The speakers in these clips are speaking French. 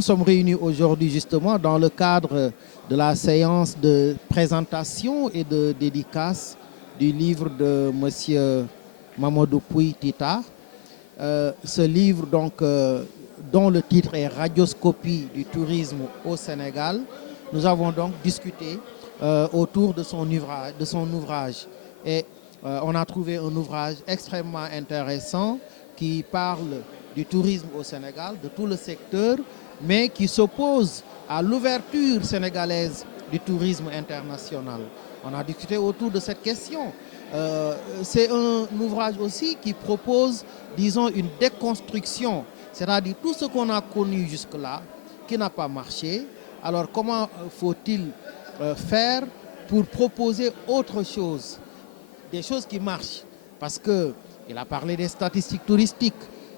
nous sommes réunis aujourd'hui justement dans le cadre de la séance de présentation et de dédicace du livre de Monsieur Mamadou Pouye Tita. Ce livre donc, dont le titre est Radioscopie du tourisme au Sénégal. Nous avons donc discuté autour de son ouvrage. Et on a trouvé un ouvrage extrêmement intéressant qui parle du tourisme au Sénégal, de tout le secteur, mais qui s'oppose à l'ouverture sénégalaise du tourisme international. On a discuté autour de cette question. C'est un ouvrage aussi qui propose, disons, une déconstruction, c'est-à-dire tout ce qu'on a connu jusque-là, qui n'a pas marché. Alors comment faut-il faire pour proposer autre chose, des choses qui marchent? Parce qu'il a parlé des statistiques touristiques,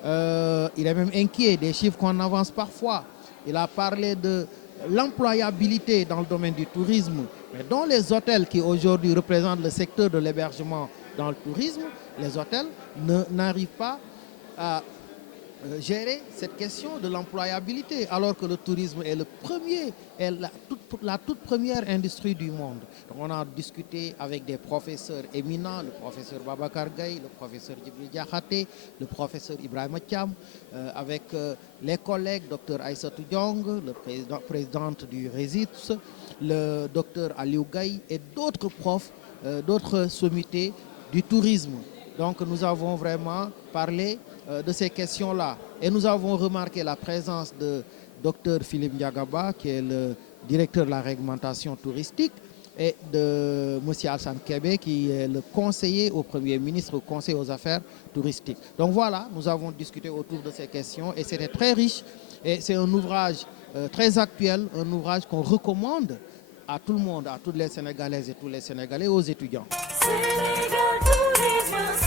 il est même inquiet des chiffres qu'on avance parfois. Il a parlé de l'employabilité dans le domaine du tourisme, mais dont les hôtels qui aujourd'hui représentent le secteur de l'hébergement dans le tourisme, les hôtels n'arrivent pas à gérer cette question de l'employabilité, alors que le tourisme est le premier, est la toute première industrie du monde. Donc on a discuté avec des professeurs éminents, le professeur Babacar Gaye, le professeur Djibril Diakhaté, le professeur Ibrahima Thiam, avec les collègues Dr Aïssatou Diong, le présidente du RESITS, le Dr Aliou Gaye et d'autres profs, d'autres sommités du tourisme. Donc nous avons vraiment parlé de ces questions-là. Et nous avons remarqué la présence de Dr Philippe Diagaba, qui est le directeur de la réglementation touristique, et de M. Alsan Kébé, qui est le conseiller au Premier ministre, au Conseil aux affaires touristiques. Donc voilà, nous avons discuté autour de ces questions et c'était très riche. Et c'est un ouvrage très actuel, un ouvrage qu'on recommande à tout le monde, à toutes les Sénégalaises et tous les Sénégalais, aux étudiants. Sénégal, tourisme,